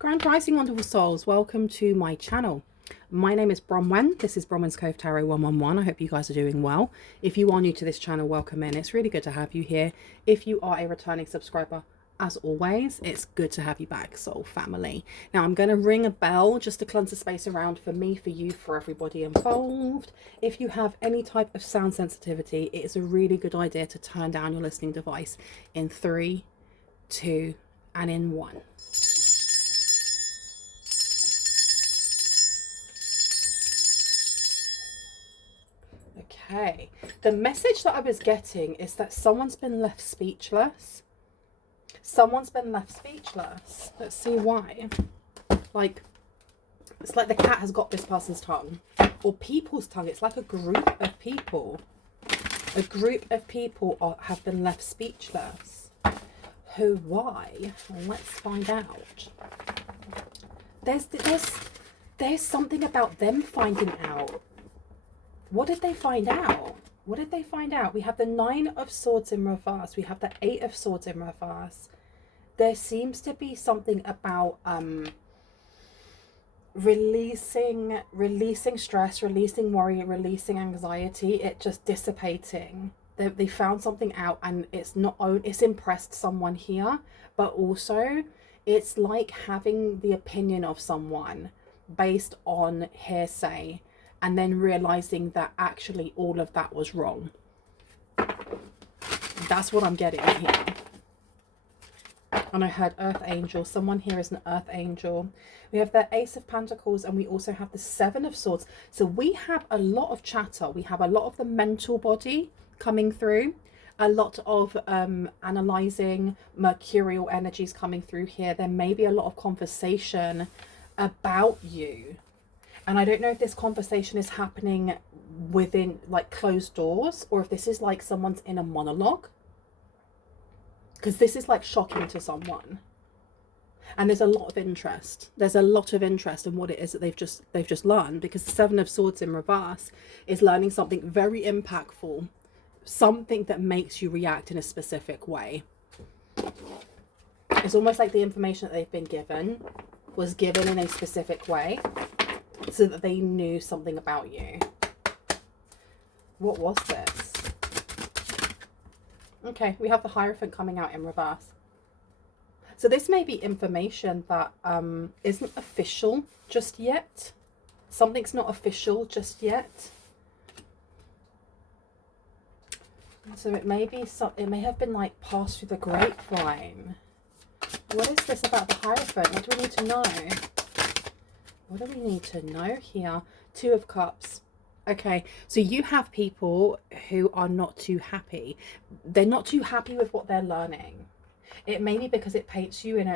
Grand Rising, wonderful souls. Welcome to my channel. My name is Bronwen. This is Bronwen's Cove Tarot 111. I hope you guys are doing well. If you are new to this channel, welcome in. It's really good to have you here. If you are a returning subscriber, as always, it's good to have you back, soul family. Now, I'm going to ring a bell just to cleanse the space around for me, for you, for everybody involved. If you have any type of sound sensitivity, it is a really good idea to turn down your listening device in 3, 2, and in 1. Okay, the message that I was getting is that someone's been left speechless. Someone's been left speechless. Let's see why. Like, it's like the cat has got this person's tongue, or people's tongue. It's like a group of people. A group of people have been left speechless. Who? Why? Well, let's find out. There's something about them finding out. What did they find out? What did they find out? We have the 9 of Swords in reverse. We have the 8 of Swords in reverse. There seems to be something about releasing stress, releasing worry, releasing anxiety. It just dissipating. They found something out, and it's impressed someone here, but also it's like having the opinion of someone based on hearsay, and then realizing that actually all of that was wrong. That's what I'm getting here. And I heard Earth Angel. Someone here is an Earth Angel. We have the Ace of Pentacles, and we also have the 7 of Swords. So we have a lot of chatter. We have a lot of the mental body coming through. A lot of analyzing, mercurial energies coming through here. There may be a lot of conversation about you. And I don't know if this conversation is happening within like closed doors, or if this is like someone's inner monologue. Because this is like shocking to someone. And there's a lot of interest. There's a lot of interest in what it is that they've just learned, because the 7 of Swords in reverse is learning something very impactful. Something that makes you react in a specific way. It's almost like the information that they've been given was given in a specific way, so that they knew something about you. What was this? Okay, we have the Hierophant coming out in reverse. So this may be information that isn't official just yet. Something's not official just yet. So it may be it may have been like passed through the grapevine. What is this about the Hierophant? What do we need to know? What do we need to know here? 2 of Cups. Okay, so you have people who are not too happy. They're not too happy with what they're learning. It may be because it paints you in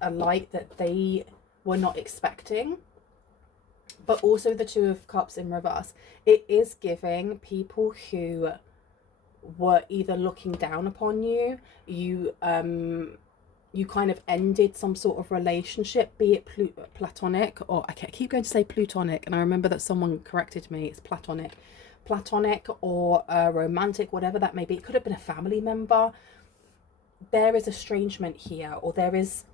a light that they were not expecting. But also the 2 of Cups in reverse. It is giving people who were either looking down upon you, you kind of ended some sort of relationship, be it platonic, or I keep going to say plutonic, and I remember that someone corrected me, it's platonic or romantic, whatever that may be. It could have been a family member. There is estrangement here, or there's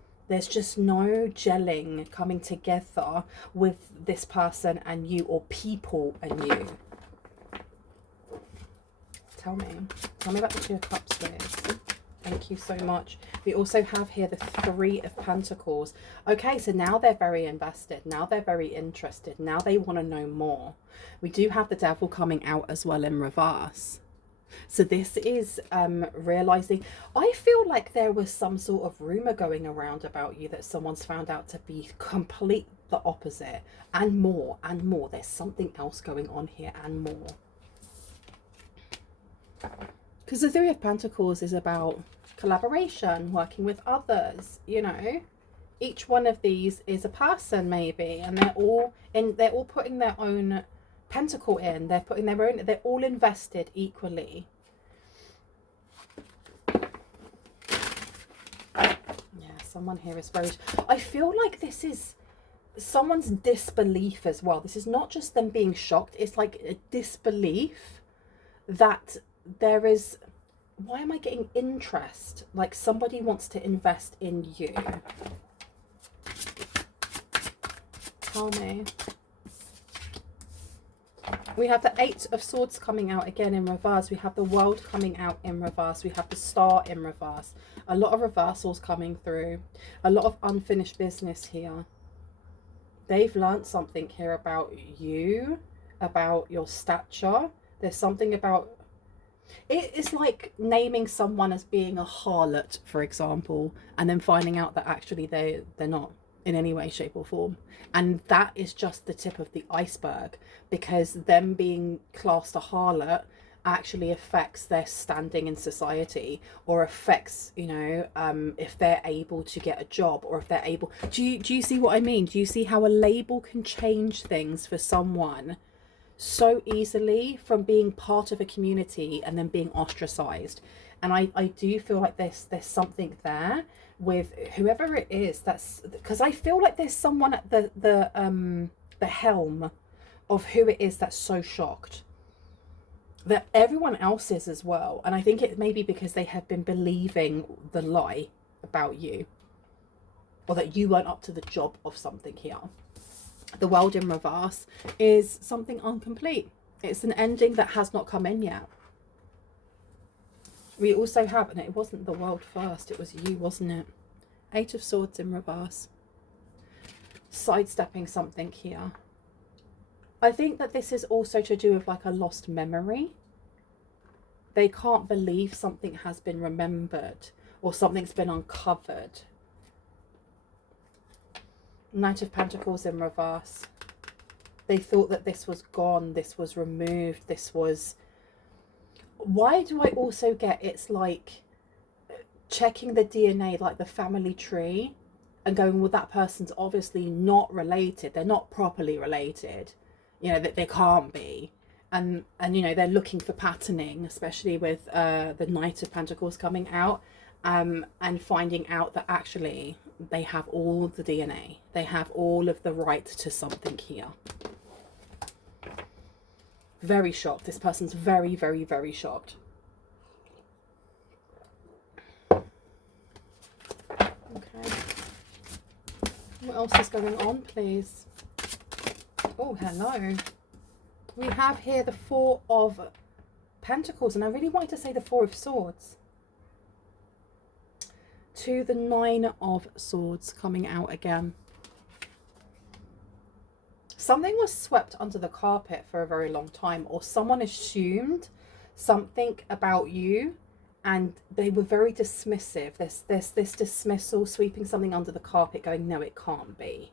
just no gelling coming together with this person and you, or people and you. Tell me about the 2 of Cups, please. Thank you so much. We also have here the 3 of Pentacles. Okay, so now they're very invested. Now they're very interested. Now they want to know more. We do have the Devil coming out as well in reverse. So this is realizing. I feel like there was some sort of rumor going around about you that someone's found out to be complete the opposite. And more and more. There's something else going on here and more. Because the 3 of Pentacles is about collaboration, working with others, you know. Each one of these is a person maybe, and they're all putting their own pentacle in. They're putting their own, they're all invested equally. Yeah, someone here is very, I feel like this is someone's disbelief as well. This is not just them being shocked, it's like a disbelief that there is, why am I getting interest? Like somebody wants to invest in you. tell me? We have the Eight of Swords coming out again in reverse. We have the World coming out in reverse. We have the Star in reverse. A lot of reversals coming through. A lot of unfinished business here. They've learned something here about you, about your stature. There's something about... It's like naming someone as being a harlot, for example, and then finding out that actually they're not in any way, shape or form. And that is just the tip of the iceberg, because them being classed a harlot actually affects their standing in society, or affects, you know, if they're able to get a job, or if they're able... Do you see what I mean? Do you see how a label can change things for someone so easily, from being part of a community and then being ostracized? And I do feel like there's something there with whoever it is, that's because I feel like there's someone at the helm of who it is that's so shocked that everyone else is as well. And I think it may be because they have been believing the lie about you, or that you weren't up to the job of something here. The World in reverse is something incomplete. It's an ending that has not come in yet. We also have, and it wasn't the World first, it was you, wasn't it? Eight of Swords in reverse. Sidestepping something here. I think that this is also to do with like a lost memory. They can't believe something has been remembered, or something's been uncovered. Knight of Pentacles in reverse. They thought that this was gone, this was removed, this was... Why do I also get it's like checking the DNA, like the family tree, and going, well, that person's obviously not related. They're not properly related. You know, that they can't be. And you know, they're looking for patterning, especially with the Knight of Pentacles coming out, and finding out that actually they have all the DNA. They have all of the right to something here. Very shocked. This person's very, very, very shocked. Okay. What else is going on, please? Oh, hello. We have here the Four of Pentacles, and I really wanted to say the Four of Swords. To the Nine of Swords coming out again. Something was swept under the carpet for a very long time, or someone assumed something about you and they were very dismissive. There's this dismissal, sweeping something under the carpet, going, no, it can't be.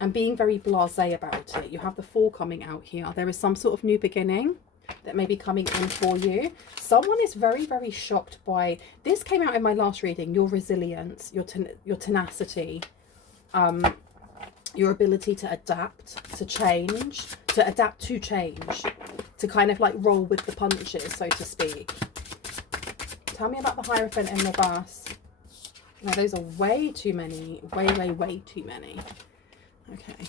And being very blasé about it. You have the Four coming out here. There is some sort of new beginning that may be coming in for you. Someone is very, very shocked by... This came out in my last reading. Your resilience, your tenacity, your ability to adapt, to change, to kind of like roll with the punches, so to speak. Tell me about the Hierophant in reverse. Now, those are way too many. Way too many. Okay.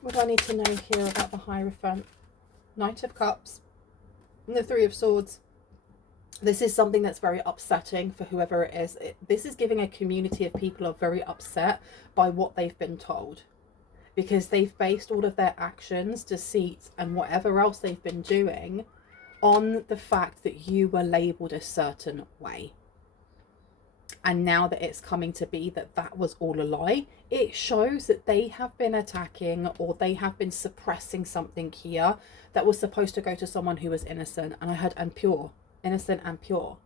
What do I need to know here about the Hierophant? Knight of Cups and the Three of Swords. This is something that's very upsetting for whoever it is. This is giving a community of people are very upset by what they've been told, because they've based all of their actions, deceit, and whatever else they've been doing on the fact that you were labelled a certain way. And now that it's coming to be that that was all a lie, it shows that they have been attacking, or they have been suppressing something here that was supposed to go to someone who was innocent. And I heard and pure. Innocent and pure.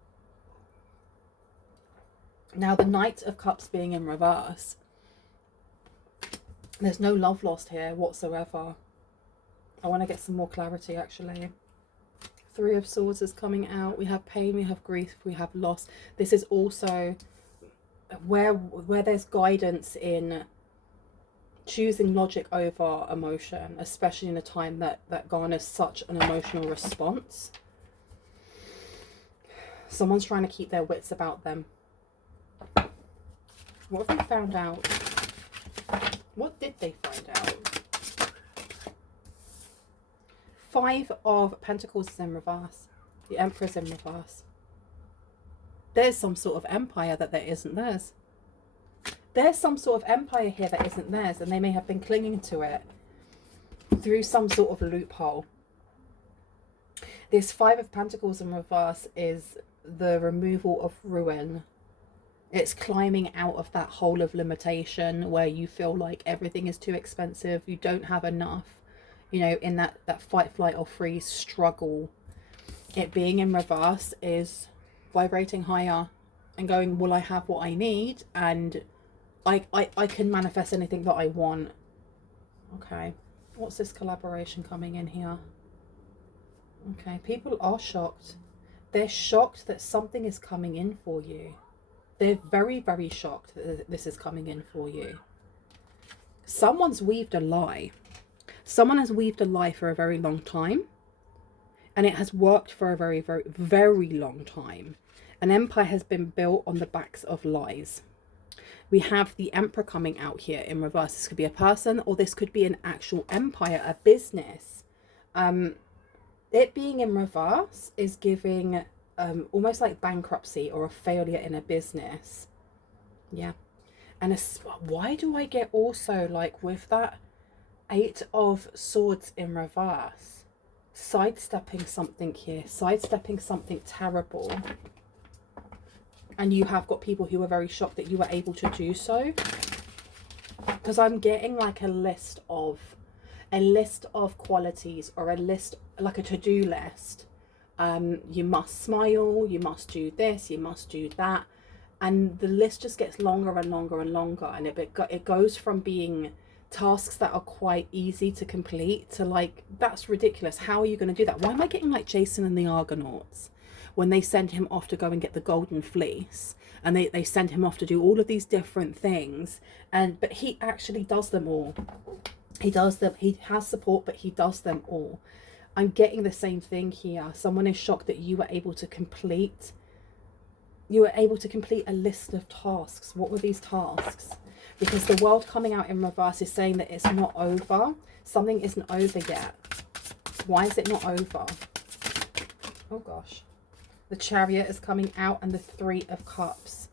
Now, the Knight of Cups being in reverse, there's no love lost here whatsoever. I want to get some more clarity, actually. Three of Swords is coming out. We have pain, we have grief, we have loss. This is also where there's guidance in choosing logic over emotion, especially in a time that garners such an emotional response. Someone's trying to keep their wits about them. What have they found out? What did they find out? Five of Pentacles is in reverse. The Emperor's in reverse. There's some sort of empire that there isn't theirs. There's some sort of empire here that isn't theirs, and they may have been clinging to it through some sort of loophole. This Five of Pentacles in reverse is the removal of ruin. It's climbing out of that hole of limitation where you feel like everything is too expensive, you don't have enough, you know, in that fight, flight or freeze struggle. It being in reverse is vibrating higher and going, well, I have what I need, and I can manifest anything that I want. Okay, what's this collaboration coming in here? Okay, people are shocked. They're shocked that something is coming in for you. They're very, very shocked that this is coming in for you. Someone's weaved a lie. Someone has weaved a lie for a very long time. And it has worked for a very, very, very long time. An empire has been built on the backs of lies. We have the Emperor coming out here in reverse. This could be a person, or this could be an actual empire, a business. It being in reverse is giving almost like bankruptcy or a failure in a business. Yeah. And why do I get also, like, with that Eight of Swords in reverse, sidestepping something here, sidestepping something terrible. And you have got people who are very shocked that you were able to do so. Because I'm getting like a list of qualities, or a list, like a to-do list. You must smile, you must do this, you must do that. And the list just gets longer and longer and longer. And it goes from being tasks that are quite easy to complete to like, that's ridiculous. How are you going to do that? Why am I getting like Jason and the Argonauts? When they send him off to go and get the golden fleece, and they send him off to do all of these different things, but he actually does them all. He does them, he has support, but he does them all. I'm getting the same thing here. Someone is shocked that you were able to complete a list of tasks. What were these tasks? Because the World coming out in reverse is saying that it's not over. Something isn't over yet. Why is it not over? Oh gosh. The Chariot is coming out, and the Three of Cups.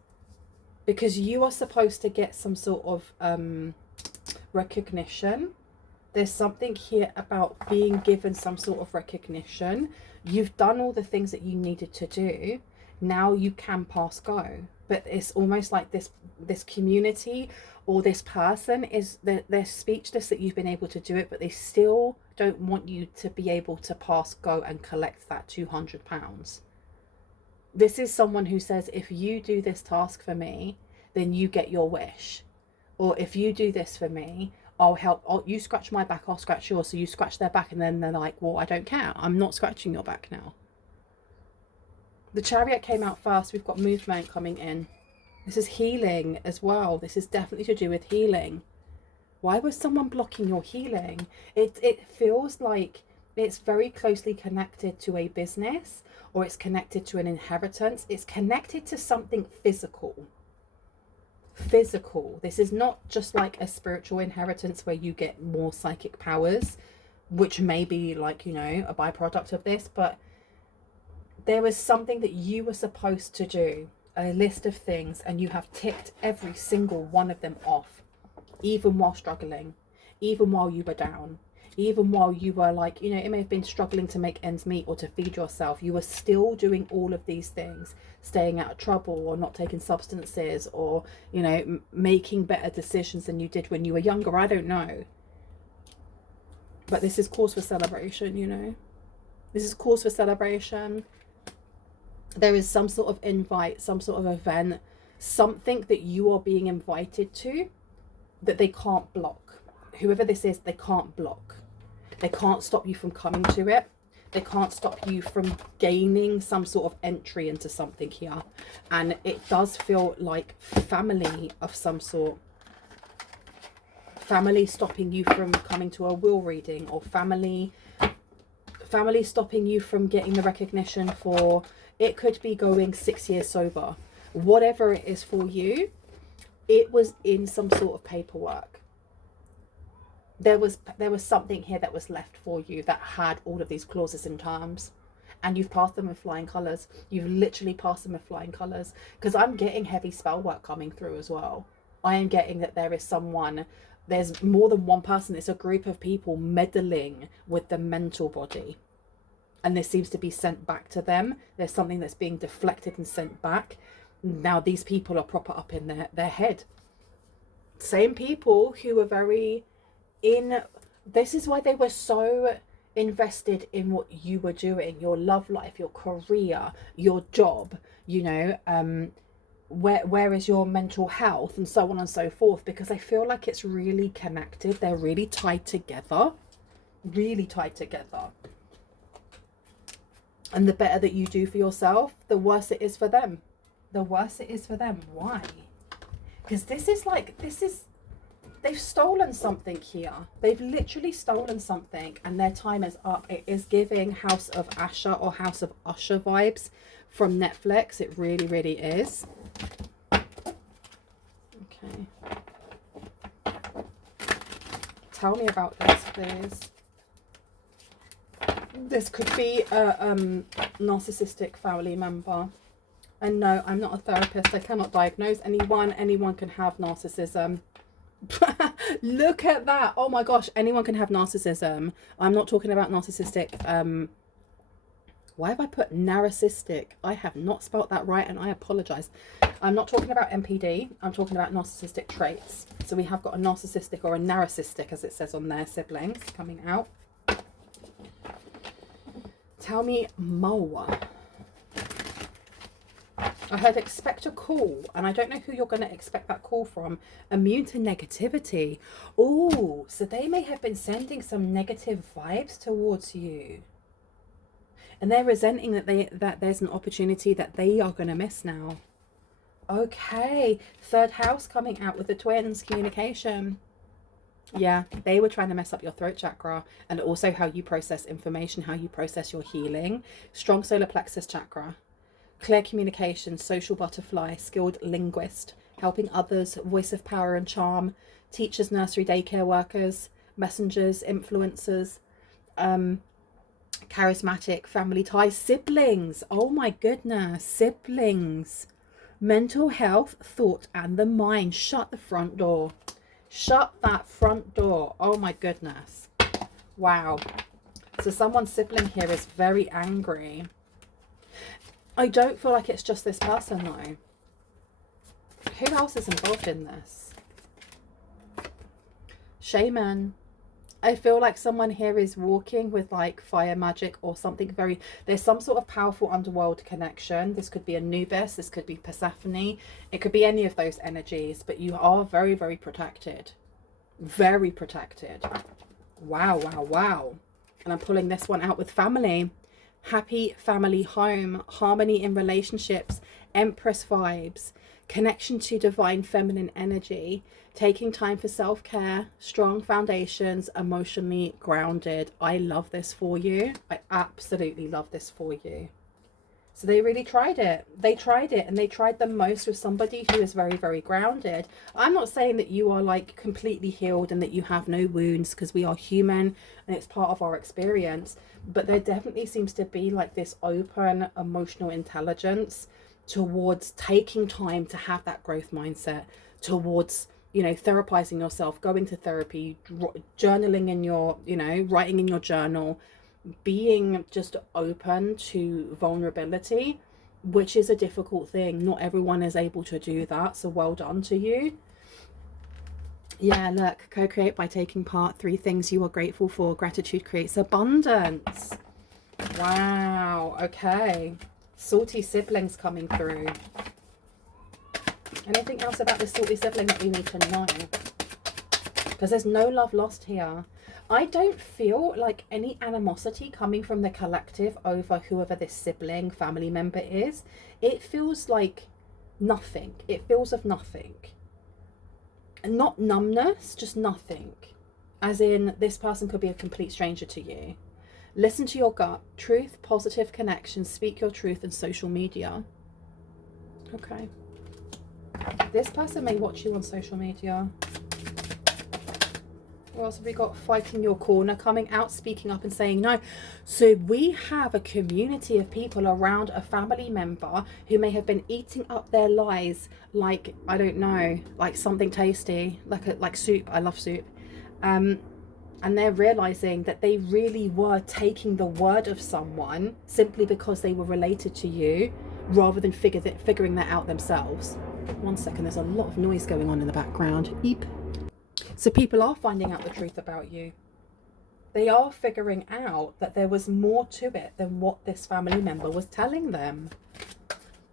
Because you are supposed to get some sort of recognition. There's something here about being given some sort of recognition. You've done all the things that you needed to do. Now you can pass go. But it's almost like this community or this person is, they're speechless that you've been able to do it, but they still don't want you to be able to pass go and collect that £200. This is someone who says, if you do this task for me, then you get your wish. Or if you do this for me, I'll help. You scratch my back, I'll scratch yours. So you scratch their back, and then they're like, well, I don't care. I'm not scratching your back now. The Chariot came out first. We've got movement coming in. This is healing as well. This is definitely to do with healing. Why was someone blocking your healing? It feels like it's very closely connected to a business, or it's connected to an inheritance. It's connected to something physical. Physical. This is not just like a spiritual inheritance where you get more psychic powers, which may be like, you know, a byproduct of this, but there was something that you were supposed to do, a list of things, and you have ticked every single one of them off, even while struggling, even while you were down, even while you were like, you know, it may have been struggling to make ends meet or to feed yourself. You were still doing all of these things, staying out of trouble, or not taking substances, or, you know, making better decisions than you did when you were younger. I don't know. But this is cause for celebration, you know. This is cause for celebration. There is some sort of invite, some sort of event, something that you are being invited to that they can't block. Whoever this is, they can't block. They can't stop you from coming to it. They can't stop you from gaining some sort of entry into something here. And it does feel like family of some sort. Family stopping you from coming to a will reading, or family stopping you from getting the recognition for, it could be going 6 years sober. Whatever it is for you, it was in some sort of paperwork. There was something here that was left for you that had all of these clauses and terms, and you've passed them with flying colours. You've literally passed them with flying colours, because I'm getting heavy spell work coming through as well. I am getting that there is someone, there's more than one person, it's a group of people meddling with the mental body. And this seems to be sent back to them. There's something that's being deflected and sent back. Now these people are proper up in their head. Same people who were very in, this is why they were so invested in what you were doing, your love life, your career, your job, you know, where is your mental health, and so on and so forth, because I feel like it's really connected. They're really tied together, really tied together. And the better that you do for yourself, the worse it is for them. The worse it is for them. Why? Because this is like, they've stolen something here. They've literally stolen something, and their time is up. It is giving House of Usher or House of Usher vibes from Netflix. It really, really is. Okay. Tell me about this, please. This could be a narcissistic family member. And no, I'm not a therapist. I cannot diagnose anyone. Anyone can have narcissism. Look at that. Oh my gosh, anyone can have narcissism. I'm not talking about narcissistic. Why have I put narcissistic? I have not spelt that right, and I apologize. I'm not talking about NPD. I'm talking about narcissistic traits. So we have got a narcissistic or a narcissistic, as it says on their siblings coming out. Tell me more. I heard expect a call, and I don't know who you're going to expect that call from. Immune to negativity. Oh, so they may have been sending some negative vibes towards you, and they're resenting that there's an opportunity that they are going to miss now. Okay, third house coming out with the twins, communication. Yeah, they were trying to mess up your throat chakra, and also how you process information, how you process your healing. Strong solar plexus chakra. Clear communication, social butterfly, skilled linguist, helping others, voice of power and charm, teachers, nursery, daycare workers, messengers, influencers, charismatic, family ties, siblings. Oh my goodness, siblings. Mental health, thought, and the mind. Shut the front door. Shut that front door. Oh my goodness. Wow. So someone's sibling here is very angry. I don't feel like it's just this person though. Who else is involved in this? Shaman. I feel like someone here is walking with like fire magic or something very... There's some sort of powerful underworld connection. This could be Anubis. This could be Persephone. It could be any of those energies. But you are very, very protected. Very protected. Wow, wow, wow. And I'm pulling this one out with family. Happy family home. Harmony in relationships. Empress vibes. Connection to divine feminine energy. Taking time for self-care, strong foundations, emotionally grounded. I love this for you. I absolutely love this for you. So they really tried it. They tried it, and they tried the most with somebody who is very, very grounded. I'm not saying that you are like completely healed and that you have no wounds, because we are human and it's part of our experience. But there definitely seems to be like this open emotional intelligence towards taking time to have that growth mindset, towards, you know, therapizing yourself, going to therapy, journaling in your, you know, writing in your journal, being just open to vulnerability, which is a difficult thing. Not everyone is able to do that. So well done to you. Yeah, look, co-create by taking part. 3 things you are grateful for. Gratitude creates abundance. Wow. Okay. Salty siblings coming through. Anything else about this salty sibling that we need to know? Because there's no love lost here. I don't feel like any animosity coming from the collective over whoever this sibling, family member is. It feels like nothing. It feels of nothing. And not numbness, just nothing. As in, this person could be a complete stranger to you. Listen to your gut. Truth, positive connection, speak your truth in social media. Okay. This person may watch you on social media. What else have we got? Fighting your corner, coming out, speaking up and saying no. So we have a community of people around a family member who may have been eating up their lies like, I don't know, like something tasty, like soup. I love soup. And they're realizing that they really were taking the word of someone simply because they were related to you, rather than figuring that out themselves. One second, there's a lot of noise going on in the background. Eep. So people are finding out the truth about you. They are figuring out that there was more to it than what this family member was telling them.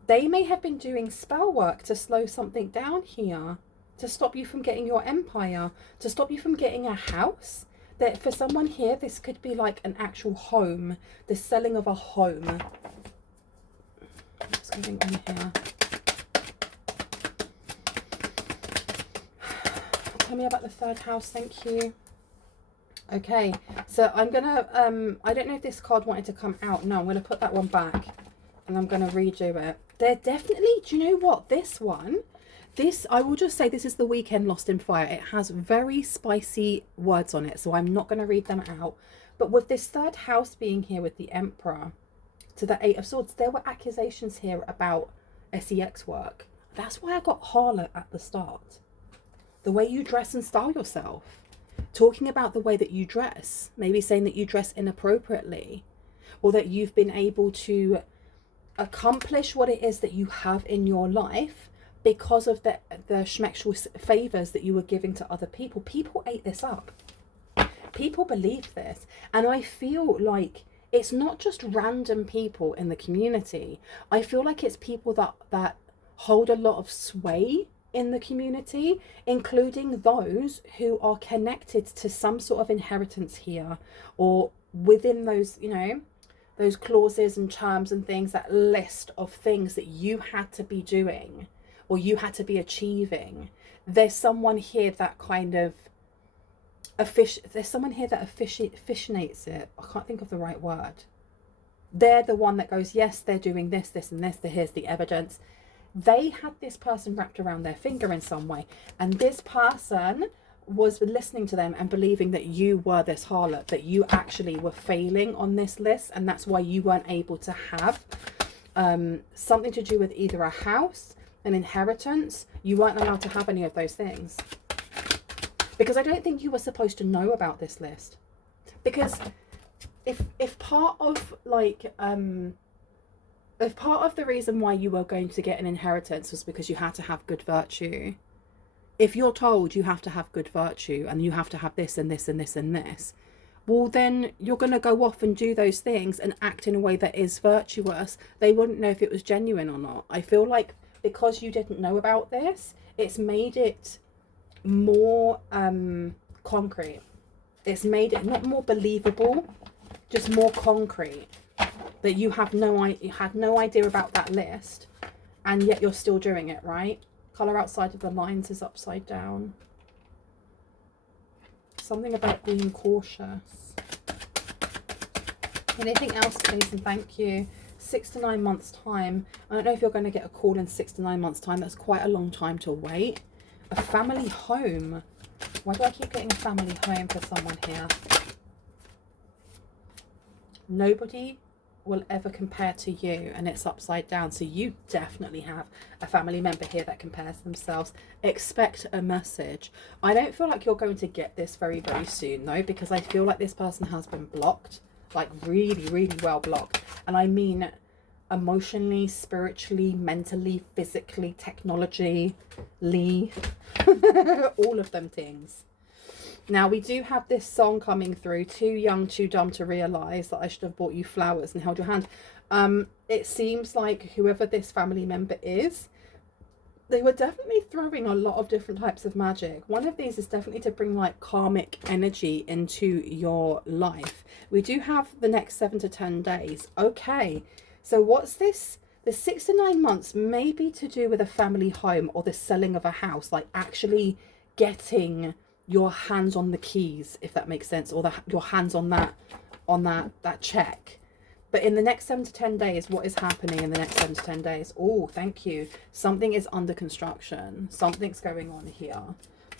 They may have been doing spell work to slow something down here, to stop you from getting your empire, to stop you from getting a house. That for someone here, this could be like an actual home, the selling of a home. What's going on here? Tell me about the third house, thank you. Okay, so I'm gonna I don't know if this card wanted to come out. No, I'm gonna put that one back and I'm gonna redo it. They're definitely, do you know what, this one, this, I will just say, this is the weekend Lost in Fire. It has very spicy words on it, so I'm not going to read them out. But with this third house being here with the Emperor to the Eight of Swords, there were accusations here about sex work. That's why I got harlot at the start. The way you dress and style yourself. Talking about the way that you dress. Maybe saying that you dress inappropriately. Or that you've been able to accomplish what it is that you have in your life because of the schmexual favors that you were giving to other people. People ate this up. People believe this. And I feel like it's not just random people in the community. I feel like it's people that hold a lot of sway in the community, including those who are connected to some sort of inheritance here, or within those, you know, those clauses and terms and things, that list of things that you had to be doing or you had to be achieving. There's someone here that kind of officiates it. I can't think of the right word. They're the one that goes, yes, they're doing this, this and this, here's the evidence. They had this person wrapped around their finger in some way, and this person was listening to them and believing that you were this harlot, that you actually were failing on this list, and that's why you weren't able to have something to do with either a house, an inheritance. You weren't allowed to have any of those things because I don't think you were supposed to know about this list. Because if part of like if part of the reason why you were going to get an inheritance was because you had to have good virtue, if you're told you have to have good virtue and you have to have this and this and this and this, well, then you're going to go off and do those things and act in a way that is virtuous. They wouldn't know if it was genuine or not. I feel like because you didn't know about this, it's made it more concrete. It's made it not more believable, just more concrete. That you had no idea about that list, and yet you're still doing it, right? Colour outside of the lines is upside down. Something about being cautious. Anything else, please, and thank you. 6 to 9 months time. I don't know if you're going to get a call in 6 to 9 months time. That's quite a long time to wait. A family home. Why do I keep getting a family home for someone here? Nobody will ever compare to you, and it's upside down. So you definitely have a family member here that compares themselves. Expect a message. I don't feel like you're going to get this very, very soon though, because I feel like this person has been blocked, like really, really well blocked. And I mean emotionally, spiritually, mentally, physically, technologically, all of them things. Now, we do have this song coming through, Too Young, Too Dumb to Realise That I Should Have Bought You Flowers and Held Your Hand. It seems like whoever this family member is, they were definitely throwing a lot of different types of magic. One of these is definitely to bring like karmic energy into your life. We do have the next 7 to 10 days. Okay, so what's this? The 6 to 9 months may be to do with a family home or the selling of a house, like actually getting your hands on the keys, if that makes sense, or your hands on that check. But in the next 7 to 10 days, what is happening in the next 7 to 10 days? Oh, thank you. Something is under construction. Something's going on here.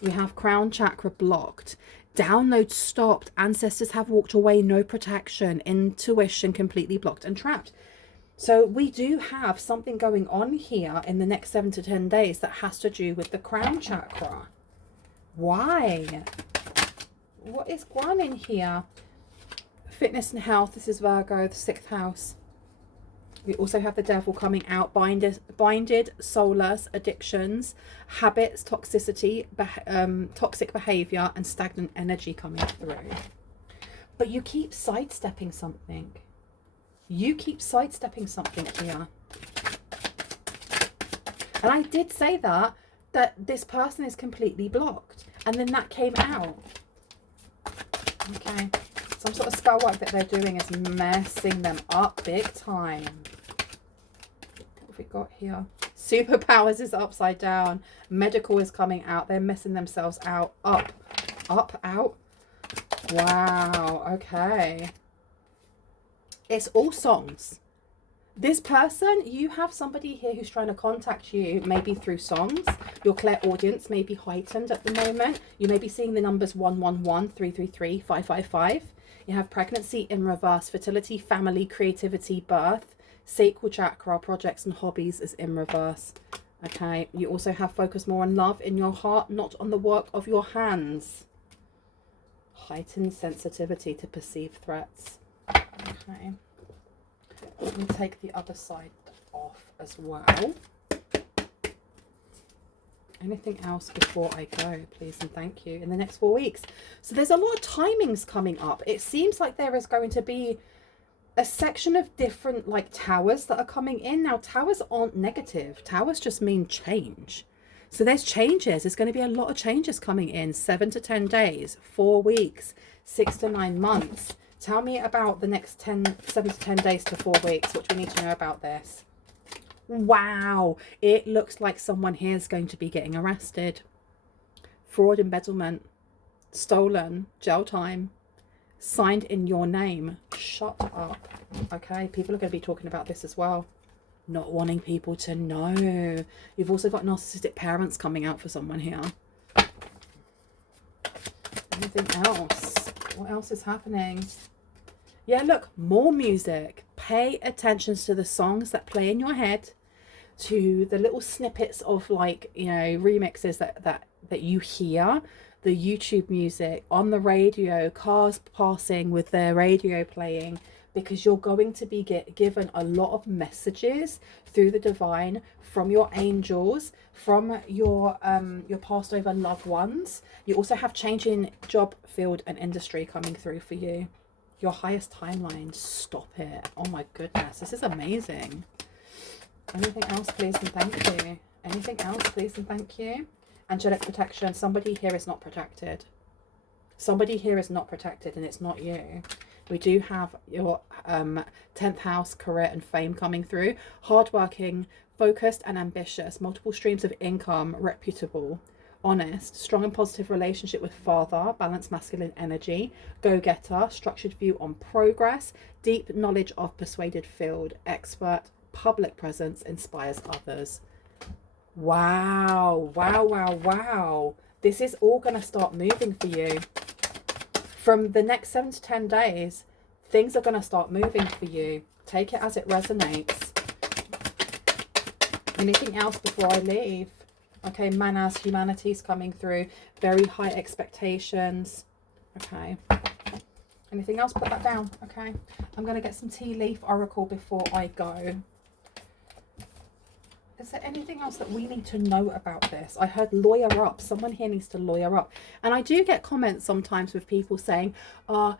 We have crown chakra blocked. Download stopped. Ancestors have walked away. No protection. Intuition completely blocked and trapped. So we do have something going on here in the next 7 to 10 days that has to do with the crown chakra. Why? What is going on in here? Fitness and health. This is Virgo, the 6th house. We also have the devil coming out. Binded, soulless, addictions, habits, toxicity, toxic behavior, and stagnant energy coming through. But you keep sidestepping something. You keep sidestepping something here. And I did say that this person is completely blocked. And then that came out. Okay. Some sort of spell work that they're doing is messing them up big time. What have we got here? Superpowers is upside down. Medical is coming out. They're messing themselves out. Up, out. Wow. Okay. It's all songs. This person, you have somebody here who's trying to contact you, maybe through songs. Your clairaudience may be heightened at the moment. You may be seeing the numbers 111, 333, 555. You have pregnancy in reverse, fertility, family, creativity, birth, sacral chakra, projects and hobbies is in reverse. Okay, you also have focus more on love in your heart, not on the work of your hands. Heightened sensitivity to perceived threats. Okay. Let me take the other side off as well. Anything else before I go, please and thank you, in the next 4 weeks? So there's a lot of timings coming up. It seems like there is going to be a section of different like towers that are coming in. Now, towers aren't negative. Towers just mean change. So there's changes. There's going to be a lot of changes coming in. 7 to 10 days, 4 weeks, 6 to 9 months. Tell me about the next 7 to 10 days to 4 weeks. What do we need to know about this? Wow. It looks like someone here is going to be getting arrested. Fraud, embezzlement, stolen, jail time, signed in your name. Shut up. Okay. People are going to be talking about this as well. Not wanting people to know. You've also got narcissistic parents coming out for someone here. Anything else? What else is happening? Yeah, look, more music. Pay attention to the songs that play in your head, to the little snippets of like, you know, remixes that you hear, the YouTube music on the radio, cars passing with their radio playing, because you're going to be given a lot of messages through the divine from your angels, from your passed over loved ones. You also have change in job, field and industry coming through for you. Your highest timeline. Stop it. Oh my goodness. This is amazing. Anything else, please and thank you. Anything else, please and thank you. Angelic protection. Somebody here is not protected. Somebody here is not protected and it's not you. We do have your 10th house, career and fame coming through. Hardworking, focused and ambitious. Multiple streams of income, reputable. Honest, strong and positive relationship with father, balanced masculine energy, go-getter, structured view on progress, deep knowledge of persuaded field, expert, public presence, inspires others. Wow, wow, wow, wow. This is all going to start moving for you. From the next 7 to 10 days, things are going to start moving for you. Take it as it resonates. Anything else before I leave? Okay, manners, humanity's coming through. Very high expectations. Okay. Anything else? Put that down. Okay. I'm going to get some tea leaf oracle before I go. Is there anything else that we need to know about this? I heard lawyer up. Someone here needs to lawyer up. And I do get comments sometimes with people saying, how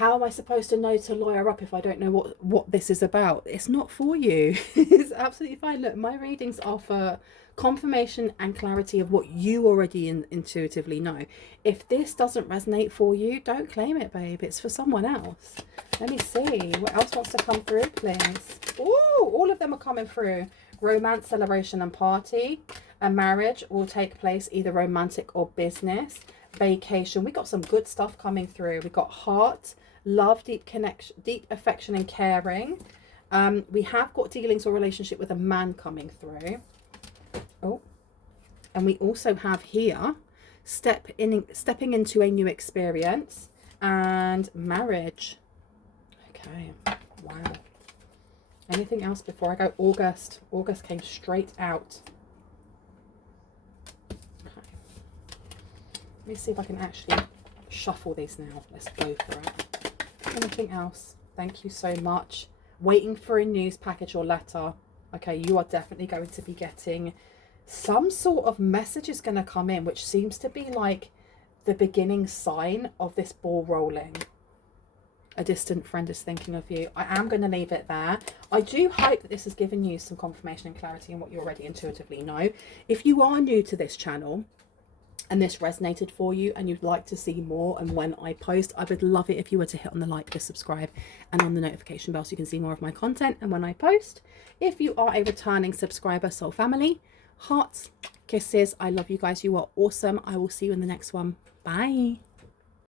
am I supposed to know to lawyer up if I don't know what this is about? It's not for you. It's absolutely fine. Look, my readings are for confirmation and clarity of what you already intuitively know. If this doesn't resonate for you, don't claim it, babe. It's for someone else. Let me see. What else wants to come through, please? Ooh, all of them are coming through. Romance, celebration and party. A marriage will take place, either romantic or business. Vacation. We got some good stuff coming through. We got heart, love, deep connection, deep affection and caring. We have got dealings or relationship with a man coming through. Oh, and we also have here stepping into a new experience, and marriage. Okay, wow. Anything else before I go? August. August came straight out. Okay. Let me see if I can actually shuffle these now. Let's go for it. Anything else? Thank you so much. Waiting for a news package or letter. Okay, you are definitely going to be getting some sort of message is going to come in, which seems to be like the beginning sign of this ball rolling. A distant friend is thinking of you. I am going to leave it there. I do hope that this has given you some confirmation and clarity in what you already intuitively know. If you are new to this channel and this resonated for you and you'd like to see more and when I post, I would love it if you were to hit on the like, the subscribe and on the notification bell so you can see more of my content and when I post. If you are a returning subscriber, soul family, hearts, kisses. I love you guys. You are awesome. I will see you in the next one. Bye.